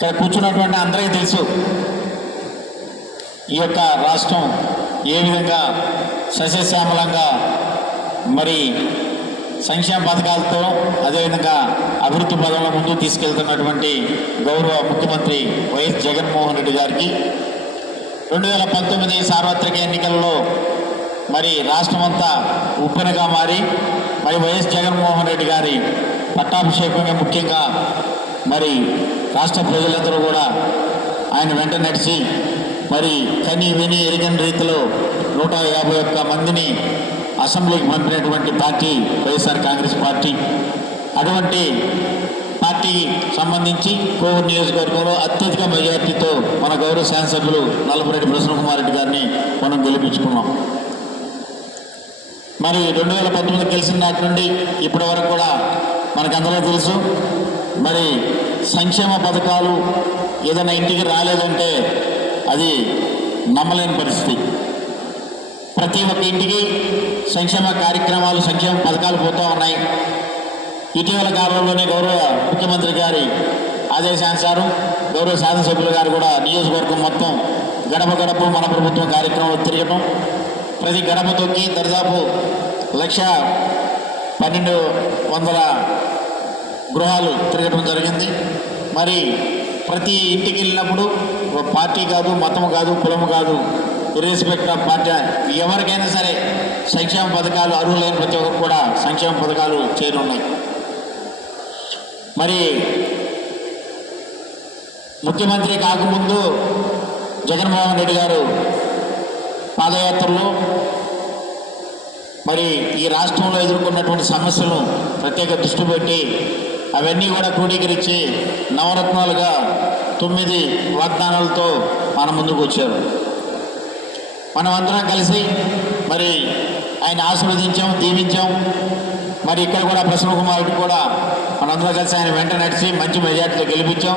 ఇక్కడ కూర్చున్నటువంటి అందరికీ తెలుసు ఈ యొక్క రాష్ట్రం ఏ విధంగా సస్యశ్యామలంగా మరి సంక్షేమ పథకాలతో అదేవిధంగా అభివృద్ధి పదంలో ముందుకు తీసుకెళ్తున్నటువంటి గౌరవ ముఖ్యమంత్రి వైఎస్ జగన్మోహన్ రెడ్డి గారికి రెండు వేల పంతొమ్మిది సార్వత్రిక ఎన్నికల్లో మరి రాష్ట్రమంతా ఉప్పెనగా మారి మరి వైఎస్ జగన్మోహన్ రెడ్డి గారి పట్టాభిషేకంగా ముఖ్యంగా మరి రాష్ట్ర ప్రజలందరూ కూడా ఆయన వెంట నడిచి మరి కని విని ఎరిగిన రీతిలో నూట యాభై ఒక్క మందిని అసెంబ్లీకి పంపినటువంటి పార్టీ వైఎస్ఆర్ కాంగ్రెస్ పార్టీ. అటువంటి పార్టీకి సంబంధించి కోవూరు నియోజకవర్గంలో అత్యధిక మెజార్టీతో మన గౌరవ శాసనసభ్యులు నల్లపురెడ్డి ప్రసన్న రెడ్డి గారిని మనం గెలిపించుకున్నాం. మరి రెండు వేల పంతొమ్మిది గెలిచిన నాటి నుండి ఇప్పటి వరకు కూడా మనకందరూ తెలుసు మరి సంక్షేమ పథకాలు ఏదైనా ఇంటికి రాలేదంటే అది నమ్మలేని పరిస్థితి. ప్రతి ఒక్క ఇంటికి సంక్షేమ కార్యక్రమాలు సంక్షేమ పథకాలు పోతూ ఉన్నాయి. ఇటీవల కాలంలోనే గౌరవ ముఖ్యమంత్రి గారి ఆదేశానుసారం గౌరవ శాసనసభ్యులు గారు కూడా నియోజకవర్గం మొత్తం గడప గడప మన ప్రభుత్వం కార్యక్రమంలో తిరగడం ప్రతి గడప తొక్కి దరిదాపు లక్ష పన్నెండు వందల గృహాలు తిరగడం జరిగింది. మరి ప్రతి ఇంటికి వెళ్ళినప్పుడు పార్టీ కాదు మతం కాదు కులము కాదు ఇర్రెస్పెక్ట్ ఆఫ్ పార్టీ ఎవరికైనా సరే సంక్షేమ పథకాలు అర్హులైన ప్రతి ఒక్కరు కూడా సంక్షేమ పథకాలు చేరున్నాయి మరి ముఖ్యమంత్రి కాకముందు జగన్మోహన్ రెడ్డి గారు పాదయాత్రలో మరి ఈ రాష్ట్రంలో ఎదుర్కొన్నటువంటి సమస్యలను ప్రత్యేక దృష్టి పెట్టి అవన్నీ కూడా క్రోడీకరించి నవరత్నాలుగా తొమ్మిది వాగ్దానాలతో మన ముందుకు వచ్చారు. మనం అందరం కలిసి మరి ఆయన ఆశీర్వదించాం దీవించాం. మరి ఇక్కడ కూడా ప్రసన్న కుమారుడు కూడా మనందరం కలిసి ఆయన వెంట నడిచి మంచి మెజార్టీతో గెలిపించాం.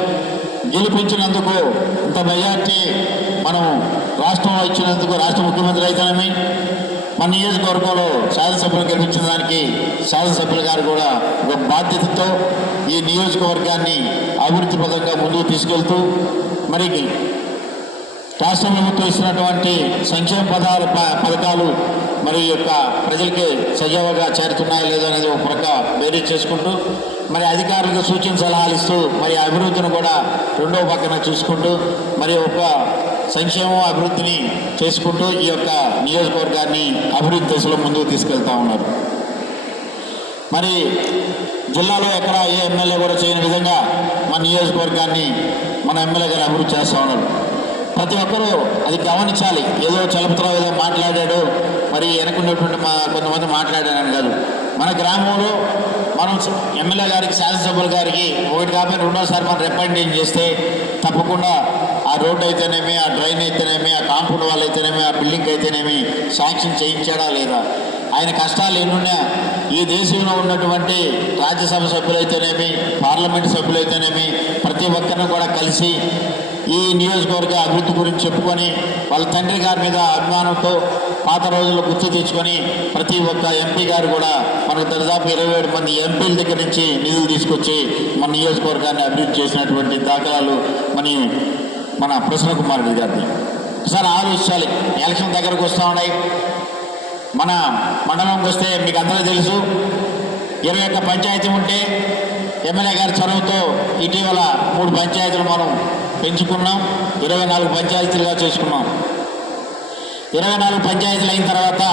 గెలిపించినందుకు ఇంత మెజార్టీ మనం రాష్ట్రంలో ఇచ్చినందుకు రాష్ట్ర ముఖ్యమంత్రి అయితేనేమి మన నియోజకవర్గంలో శాసనసభ్యులు గెలిపించిన దానికి శాసనసభ్యులు గారు కూడా ఒక బాధ్యతతో ఈ నియోజకవర్గాన్ని అభివృద్ధి పథకంగా ముందుకు తీసుకెళ్తూ మరి రాష్ట్ర ప్రభుత్వం ఇస్తున్నటువంటి సంక్షేమ పదాలు ప- పథకాలు మరి యొక్క ప్రజలకి సజావుగా చేరుతున్నాయా లేదో అనేది ఒక ప్రక్క వేరే చేసుకుంటూ మరి అధికారులకు సూచన సలహాలు ఇస్తూ మరి అభివృద్ధిని కూడా రెండో పక్కన చూసుకుంటూ మరి ఒక సంక్షేమం అభివృద్ధిని చేసుకుంటూ ఈ యొక్క నియోజకవర్గాన్ని అభివృద్ధి దశలో ముందుకు తీసుకెళ్తా ఉన్నారు. మరి జిల్లాలో ఎక్కడ ఏ ఎమ్మెల్యే కూడా చేయని విధంగా మన నియోజకవర్గాన్ని మన ఎమ్మెల్యే గారు అభివృద్ధి చేస్తూ ఉన్నారు. ప్రతి ఒక్కరూ అది గమనించాలి. ఏదో చలపతిలో ఏదో మాట్లాడాడు మరి వెనకున్నటువంటి మా కొంతమంది మాట్లాడారని కాదు. మన గ్రామంలో మనం ఎమ్మెల్యే గారికి శాసనసభ్యుల గారికి ఒకటి కాబట్టి రెండోసారి మనం రిప్రజెంటేషన్ చేస్తే తప్పకుండా ఆ రోడ్డు అయితేనేమి ఆ డ్రైన్ అయితేనేమి ఆ కాంపౌండ్ వాల్ అయితేనేమి ఆ బిల్డింగ్ అయితేనేమి శాంక్షన్ చేయించాడా లేదా? ఆయన కష్టాలు ఎన్నున్నా ఈ దేశంలో ఉన్నటువంటి రాజ్యసభ సభ్యులైతేనేమి పార్లమెంట్ సభ్యులైతేనేమి ప్రతి ఒక్కరిని కూడా కలిసి ఈ నియోజకవర్గ అభివృద్ధి గురించి చెప్పుకొని వాళ్ళ తండ్రి గారి మీద అభిమానంతో పాత రోజుల్లో గుర్తు తెచ్చుకొని ప్రతి ఒక్క ఎంపీ గారు కూడా మనకు దాదాపు ఇరవై ఏడు మంది ఎంపీల దగ్గర నుంచి నిధులు తీసుకొచ్చి మన నియోజకవర్గాన్ని అభివృద్ధి చేసినటువంటి దాఖలాలు మన మన ప్రసన్న కుమార్ రెడ్డి గారిని. ఒకసారి ఆలోచించాలి ఎలక్షన్ దగ్గరకు వస్తూ ఉన్నాయి. మన మండలంకి వస్తే మీకు అందరూ తెలుసు ఇరవై ఒక్క పంచాయతీ ఉంటే ఎమ్మెల్యే గారి చొరవతో ఇటీవల మూడు పంచాయతీలు మనం పెంచుకున్నాం ఇరవై నాలుగు పంచాయతీలుగా చేసుకున్నాం. ఇరవై నాలుగు పంచాయతీలు అయిన తర్వాత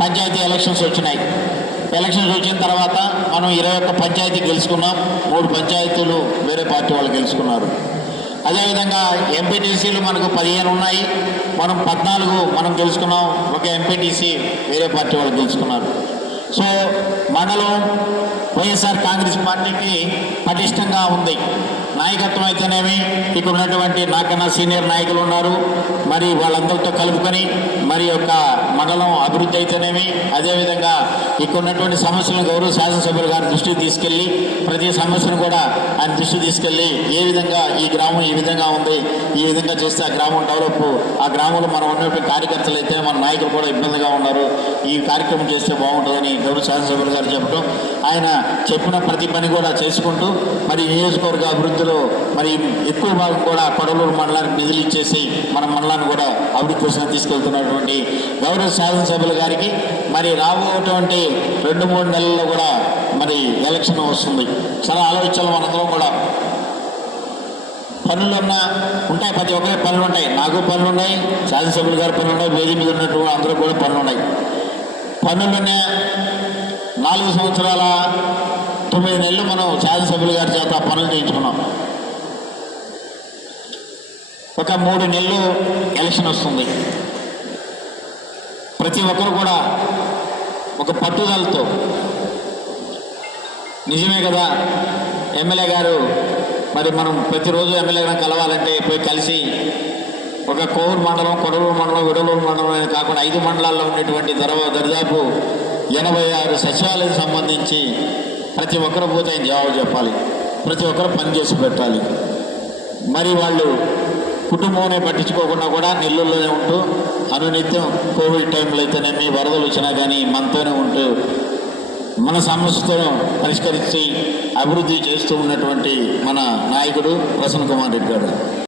పంచాయతీ ఎలక్షన్స్ వచ్చినాయి. ఎలక్షన్స్ వచ్చిన తర్వాత మనం ఇరవై ఒక్క పంచాయతీ గెలుచుకున్నాం మూడు పంచాయతీలు వేరే పార్టీ వాళ్ళు గెలుచుకున్నారు. అదేవిధంగా ఎంపీటీసీలు మనకు పదిహేను ఉన్నాయి. మనం పద్నాలుగు మనం గెలుచుకున్నాం. ఒక ఎంపీటీసీ వేరే పార్టీ వాళ్ళు గెలుచుకున్నారు. సో మండలం వైఎస్ఆర్ కాంగ్రెస్ పార్టీకి పటిష్టంగా ఉంది. నాయకత్వం అయితేనేమి? ఇక్కడ ఉన్నటువంటి నాకన్నా సీనియర్ నాయకులు ఉన్నారు. మరి వాళ్ళందరితో కలుపుకొని మరి యొక్క మండలం అభివృద్ధి అయితేనేమి? అదేవిధంగా ఇక్కడ ఉన్నటువంటి సమస్యలను గౌరవ శాసనసభ్యులు గారి దృష్టికి తీసుకెళ్ళి ప్రతి సమస్యను కూడా ఆయన దృష్టికి తీసుకెళ్ళి ఏ విధంగా ఈ గ్రామం ఈ విధంగా ఉంది ఈ విధంగా చేస్తే ఆ గ్రామం డెవలప్ ఆ గ్రామంలో మనం ఉన్నటువంటి కార్యకర్తలు అయితే మన నాయకులు కూడా ఇబ్బందిగా ఉన్నారు. ఈ కార్యక్రమం చేస్తే బాగుంటుందని గౌరవ శాసనసభ్యులు గారు చెప్పడం ఆయన చెప్పిన ప్రతి పని కూడా చేసుకుంటూ మరి నియోజకవర్గ రోజుల్లో మరి ఎక్కువ భాగం కూడా కొడలూరు మండలానికి నిధులు ఇచ్చేసి మన మండలాన్ని కూడా అభివృద్ధి కోసం తీసుకెళ్తున్నటువంటి గౌరవ శాసనసభ్యుల గారికి మరి రాబోటువంటి రెండు మూడు నెలల్లో కూడా మరి ఎలక్షన్ వస్తుంది. చాలా ఆలోచనలు మనందరం కూడా. పనులున్నా ఉంటాయి ప్రతి ఒక్కరి పనులు ఉంటాయి. నాకు పనులు ఉన్నాయి శాసనసభ్యులు గారి పనులు ఉన్నాయి వేది మీద ఉన్నటువంటి అందరూ కూడా పనులు ఉన్నాయి. పనులున్నా నాలుగు సంవత్సరాల తొమ్మిది నెలలు మనం శాసనసభ్యుల గారి చేత పనులు చేయించుకున్నాం. ఒక మూడు నెలలు ఎలక్షన్ వస్తుంది. ప్రతి ఒక్కరు కూడా ఒక పట్టుదలతో నిజమే కదా ఎమ్మెల్యే గారు మరి మనం ప్రతిరోజు ఎమ్మెల్యే గారిని కలవాలంటే పోయి కలిసి ఒక కోవూరు మండలం కొడలూరు మండలం విడలూరు మండలం అనేది కాకుండా ఐదు మండలాల్లో ఉండేటువంటి దరవ దరిదాపు ఎనభై ఆరు సచివాలయం సంబంధించి ప్రతి ఒక్కరు పోతే ఆయన జవాబు చెప్పాలి. ప్రతి ఒక్కరు పని చేసి పెట్టాలి. మరి వాళ్ళు కుటుంబంనే పట్టించుకోకుండా కూడా నెల్లూరులోనే ఉంటూ అనునిత్యం కోవిడ్ టైంలో అయితేనేమి వరదలు వచ్చినా కానీ మనతోనే ఉంటూ మన సమస్యతో పరిష్కరించి అభివృద్ధి చేస్తూ ఉన్నటువంటి మన నాయకుడు ప్రసన్న కుమార్ రెడ్డి గారు.